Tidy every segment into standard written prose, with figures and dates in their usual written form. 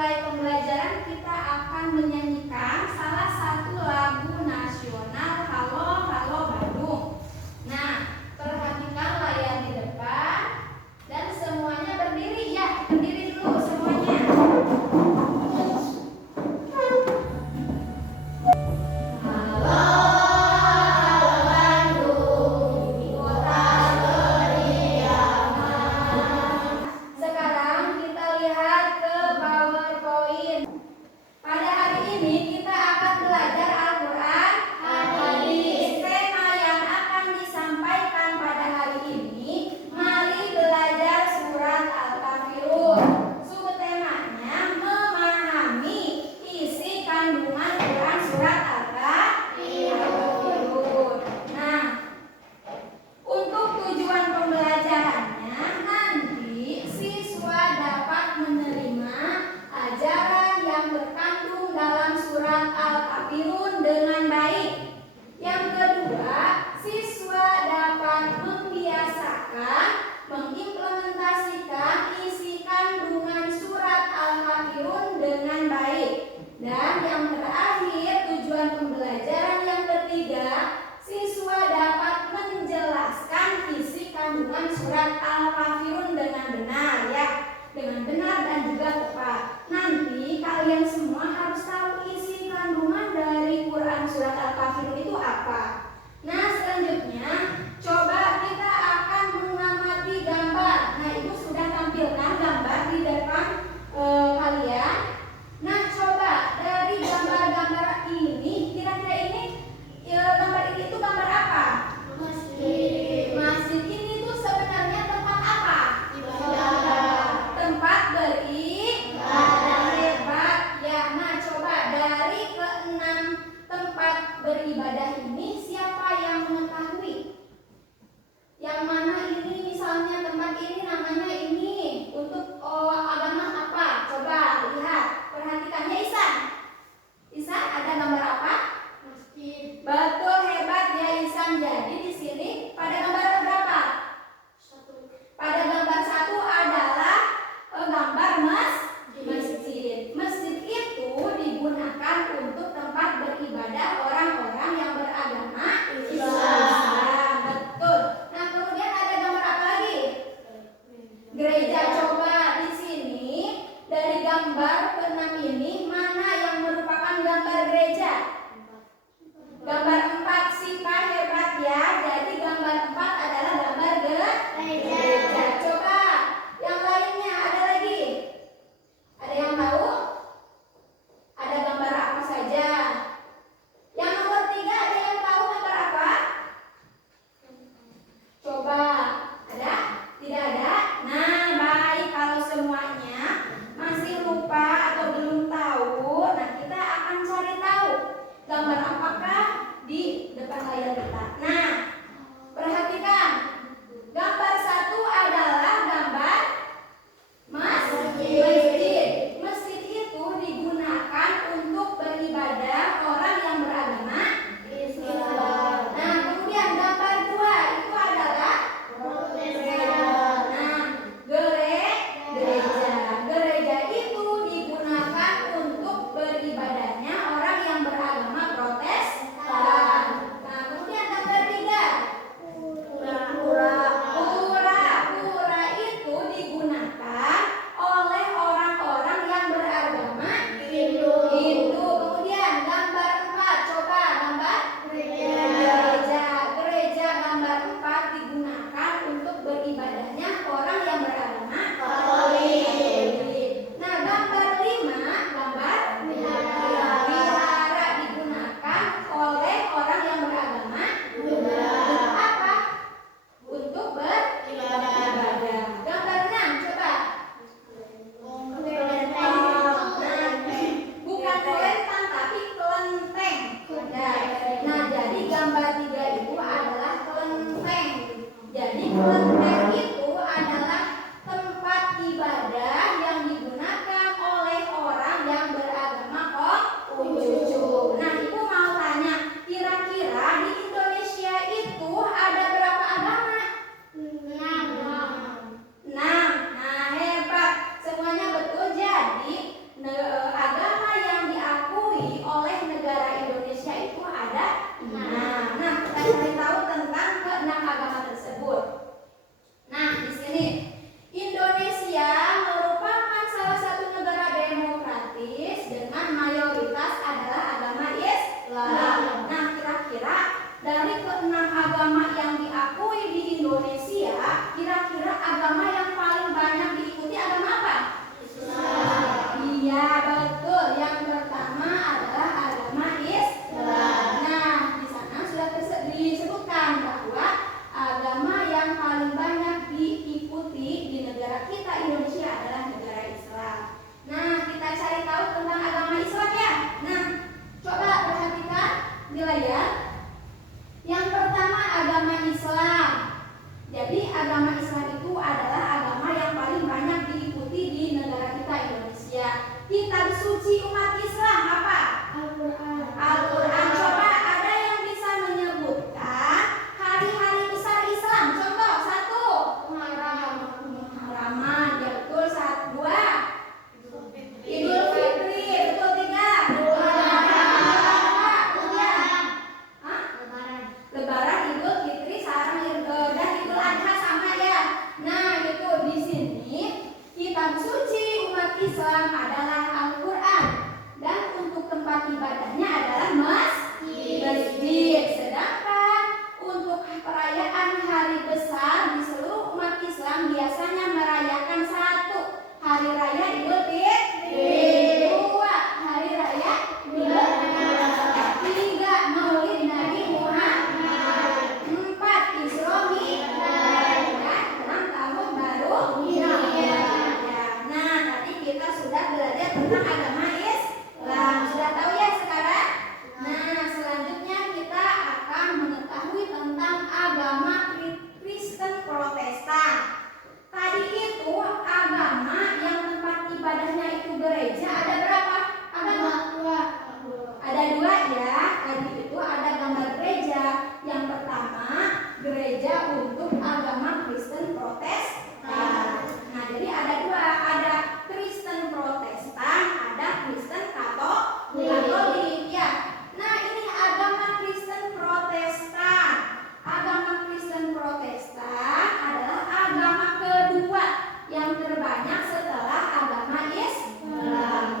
memulai pembelajaran kita akan menyanyikan salah satu lagu nasional Halo Halo Bandung. Nah, perhatikan layar di depan dan semuanya berdiri ya. Berdiri dulu semuanya. Pada hari ini kita akan belajar Al-Quran. Ya, betul. Yang pertama adalah agama Islam. Nah, di sana sudah disebutkan bahwa agama yang paling banyak diikuti di negara kita Indonesia adalah negara Islam. Nah, kita cari tahu tentang agama Islam ya. Nah, coba perhatikan di layar. Yang pertama agama Islam. Jadi agama Islam itu adalah agama yang paling banyak diikuti di negara kita Indonesia. Kitab suci umat Islam apa? Al-Quran. Al-Quran. Coba ada yang bisa menyebutkan hari-hari besar Islam. Contoh, 1. Muharram. Ya betul. 2. Idul Fitri. Betul. 3. Lebaran, Idul Fitri, dan Idul Adha sama ya. Nah, itu di sini kitab suci umat Islam adalah Al-Quran dan untuk tempat ibadahnya adalah masjid. Sedangkan untuk perayaan hari besar di seluruh umat Islam biasanya merayakan 1. Hari raya Idul Fitri, 2. Hari raya Idul Adha, 3. Maulid Nabi Muhammad, 4. Isra Mi'raj, 6. Tahun Baru Hijriah. Nah, tadi kita sudah belajar tentang agama Islam. Sudah tahu ya sekarang? Nah, selanjutnya kita akan mengetahui tentang agama Kristen Protestan. Tadi itu agama yang tempat ibadahnya itu gereja ada berapa? Agama? Ada 2 ya. Tadi itu ada gambar gereja. Yang pertama, gereja untuk agama Kristen Protestan. Nah, jadi ada 2, ada Kristen Protestan, ada Kristen Katolik ya. Nah, ini agama Kristen Protestan. Agama Kristen Protestan adalah agama kedua yang terbanyak setelah agama Islam.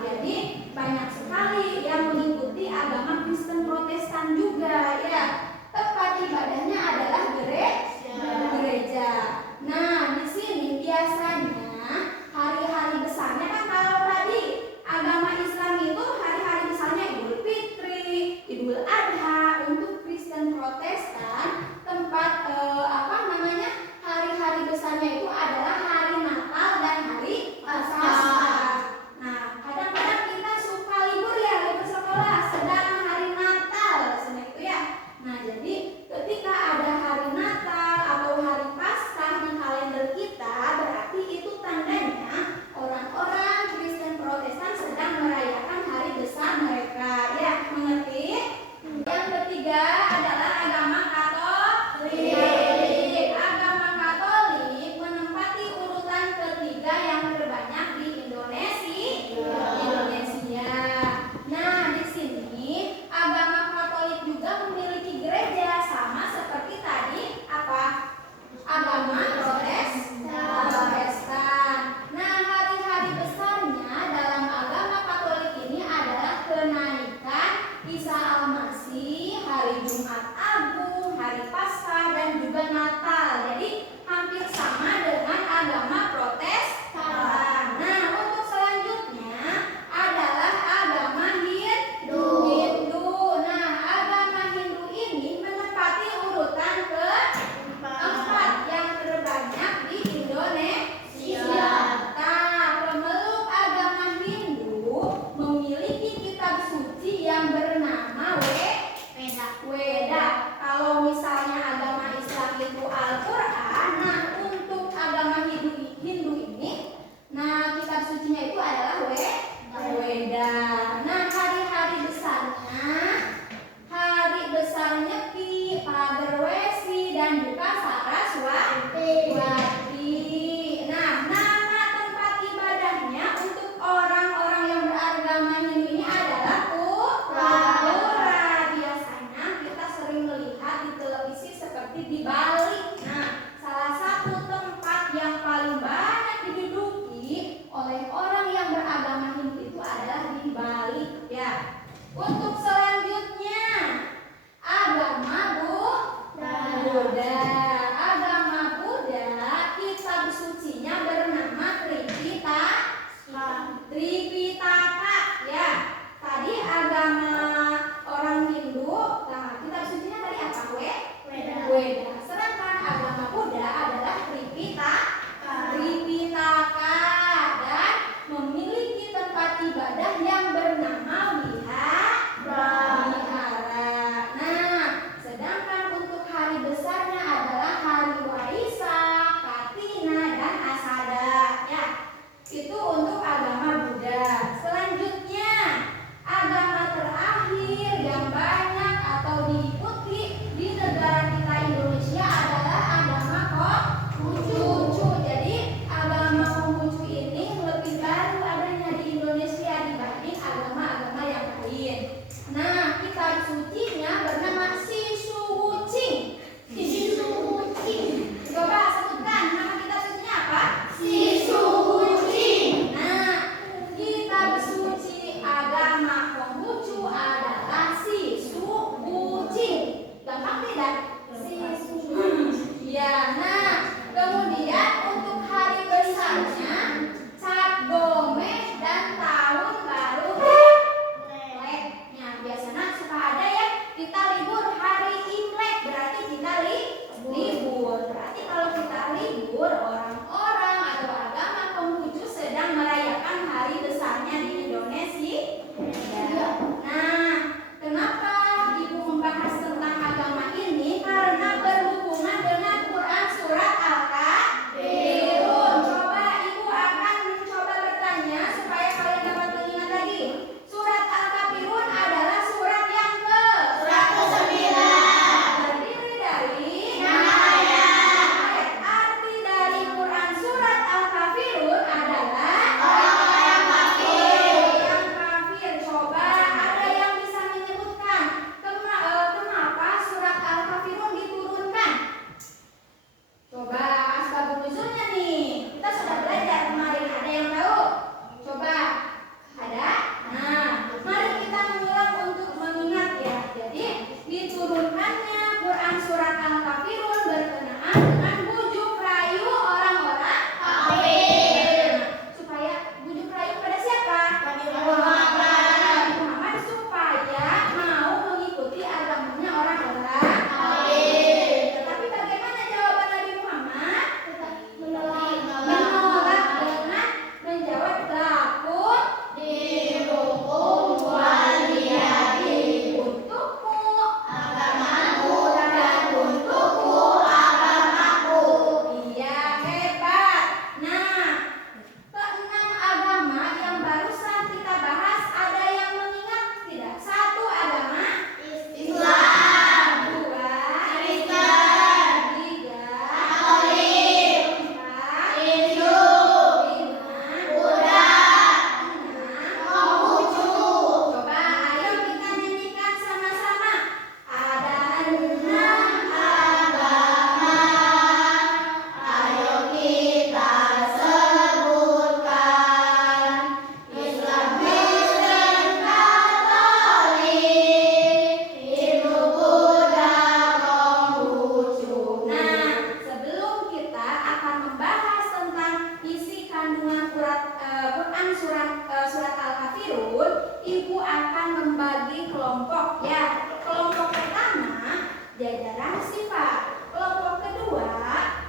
Firun, Ibu akan membagi kelompok ya. Kelompok pertama jajaran Syifa, kelompok kedua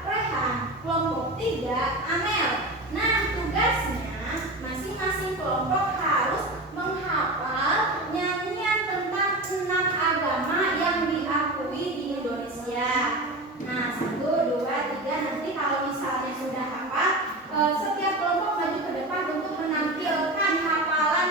Rehan, kelompok tiga Amel. Nah, tugasnya masing-masing kelompok harus menghafal nyanyian tentang 6 agama yang diakui di Indonesia. Nah, 1, 2, 3. Nanti kalau misalnya sudah hafal, setiap kelompok maju ke depan untuk menampilkan hafalan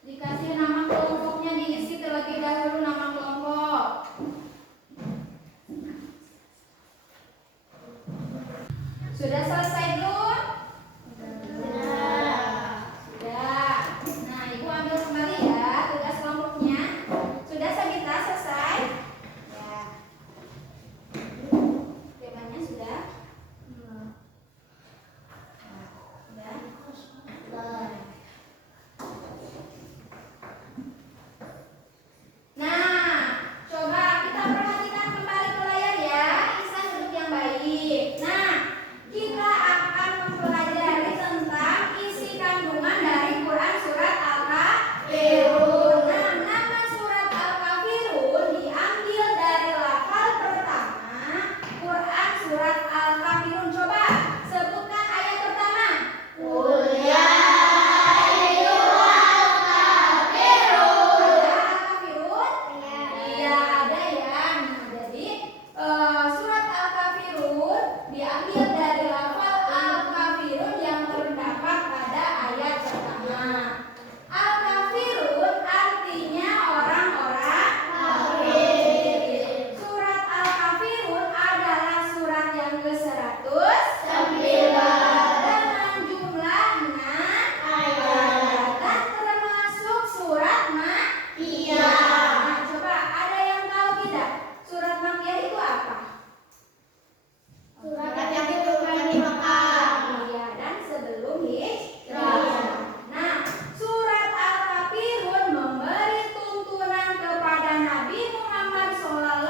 Dikasih nama kelompoknya, diisi terlebih dahulu nama kelompok. Sudah selesai belum? Sudah. Nah, Ibu ambil kembali ya tugas kelompoknya. Sudah Sabita selesai? Ya. Temanya sudah? Sudah. Nah, coba kita perhatikan kembali ke layar ya. Ihsan duduk yang baik. Nah, kita akan mempelajari tentang isi kandungan dari Quran surat Al-Kafirun. Nah, nama surat Al-Kafirun diambil dari lafal pertama Quran surat Al-Kafirun. Coba sebutkan ayat pertama. Qul ya ayyuhal kafirun. Ada Al-Kafirun? Iya, ada ya. Nah, jadi surat Al-Kafirun diambil dari lafal Al-Kafirun yang terdapat pada ayat pertama. Al-Kafirun artinya orang-orang kafir. Surat Al-Kafirun adalah surat yang ke-109 dengan jumlah 6 ayat dan termasuk surat Makkiyah. Nah, coba ada yang tahu tidak? Surat Makkiyah itu apa? Surat yang diturunkan di Mekah. Iya, dan sebelum hijrah. Nah, surat Al-Kafirun memberi tuntunan kepada Nabi Muhammad SAW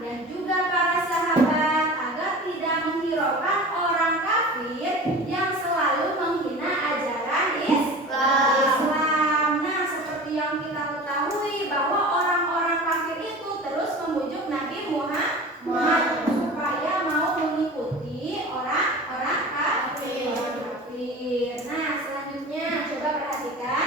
dan juga para sahabat agar tidak menghiraukan orang kafir yang selalu menghina ajaran Islam. Nah, seperti yang kita ketahui bahwa orang-orang kafir itu terus membujuk Nabi Muhammad supaya mau mengikuti orang-orang kafir. Nah, selanjutnya coba perhatikan.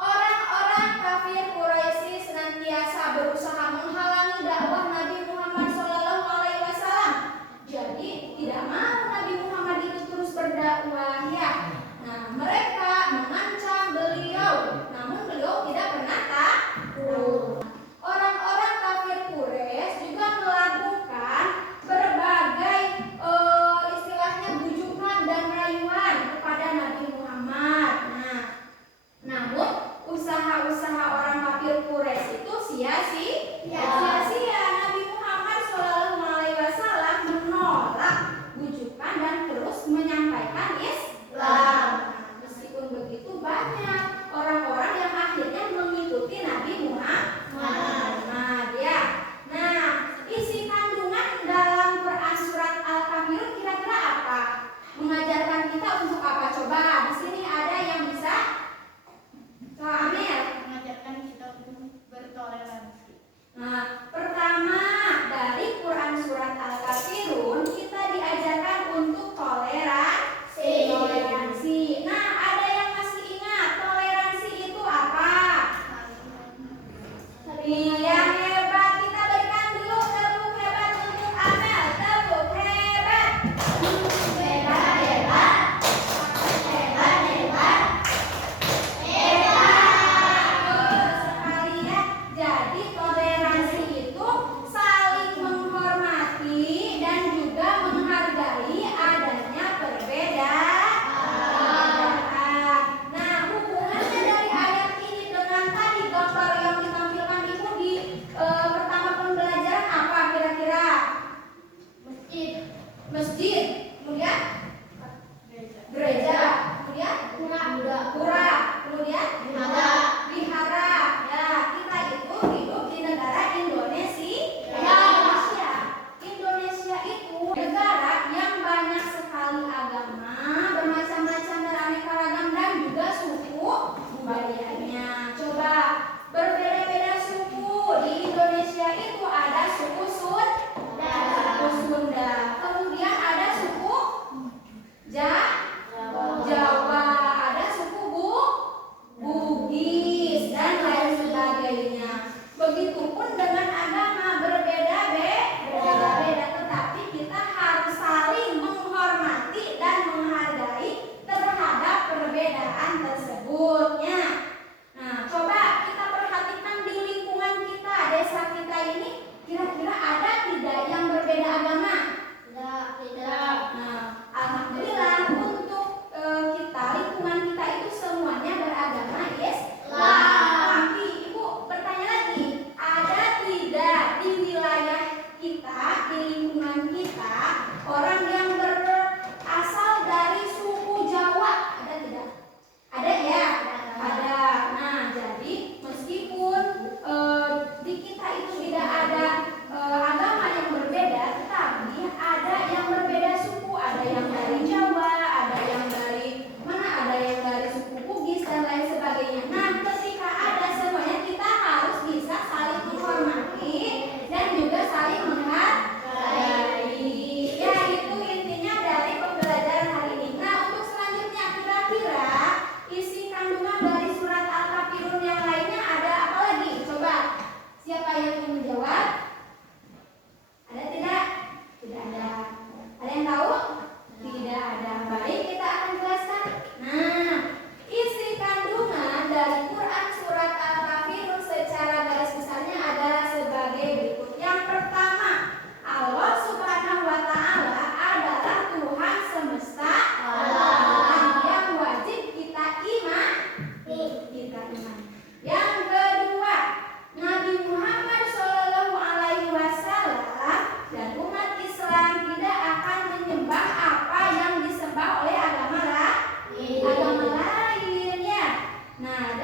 Orang-orang kafir Quraisy senantiasa berusaha menghalangi dakwah Nabi Muhammad SAW. Jadi tidak mau Nabi Muhammad itu terus berdakwah ya. Nah, mereka mengancam beliau, namun beliau tidak pernah takut. Orang-orang kafir Quraisy juga melakukan berbagai istilahnya bujukan dan rayuan kepada Nabi Muhammad. Nah, namun usaha-usaha orang kafir Quraisy itu sia-sia. Nabi Muhammad SAW menolak bujukan dan terus menyampaikan Islam. Nah, meskipun begitu banyak orang-orang yang akhirnya mengikuti Nabi Muhammad. Nah, isi kandungan dalam Quran surat Al-Kafirun kira-kira apa? Mengajarkan kita untuk apa? Coba di sini ada yang bisa? Coba Amir. Mengajarkan kita untuk bertoleransi. Nah, pertama dari Quran surat Al-Kafirun kita diajarkan untuk toleransi. Nah, ada yang masih ingat toleransi itu apa? Yang hebat, kita berikan dulu tepuk hebat untuk Amel. Tepuk hebat. Betul sekali ya. Jadi toleransi itu saling menghormati dan juga menghargai adanya perbedaan. Nah, hubungannya dari ayat ini dengan tadi gambar yang ditampilkan Ibu di pertama pembelajaran apa kira-kira? Masjid. Kemudian gereja. Kemudian pura. Kemudian wihara. Ya, kita itu hidup di negara Indonesia. Indonesia itu negara yang banyak sekali agama, bermacam-macam dan aneka ragam dan juga suku budayanya. Coba berbeda-beda suku di Indonesia itu ada suku Sunda. Kemudian ada suku Jawa, ada suku Bugis. ajaran tersebutnya. Nah, coba kita perhatikan di lingkungan kita, desa kita ini, kira-kira ada tidak yang berbeda agama? Tidak. Nah, alhamdulillah untuk kita, lingkungan kita itu semuanya beragama Islam. Tapi Ibu bertanya lagi, ada tidak di wilayah kita, di lingkungan kita, orang yang berasal dari suku Jawa? Ada tidak? Ada ya? Ada. Nah, jadi meskipun di kita itu tidak ada agama yang berbeda, tetapi ada yang berbeda suku, ada yang dari Jawa, ada yang dari mana, ada yang dari suku Bugis dan lain sebagainya. Nah, ketika ada semuanya, kita harus bisa saling menghormati dan juga saling menghargai. Ya, itu intinya dari pembelajaran hari ini. Nah, untuk selanjutnya kira-kira isi kandungan dari surat Al-Kafirun yang lainnya ada apa lagi? Coba, siapa yang ingin menjawab? Ada tidak? Tidak ada. Ada yang tahu? Tidak ada. Baik, kita akan jelaskan. Nah, isi kandungan dari Quran surat Al-Kafirun secara garis besarnya adalah sebagai berikut. Yang pertama, Allah Subhanahu wa Ta'ala adalah Tuhan semesta alam yang wajib kita iman. Yang kedua, Nabi Muhammad Shallallahu Alaihi Wasallam dan umat Islam tidak akan menyembah apa yang disembah oleh agama lain ya. Nah,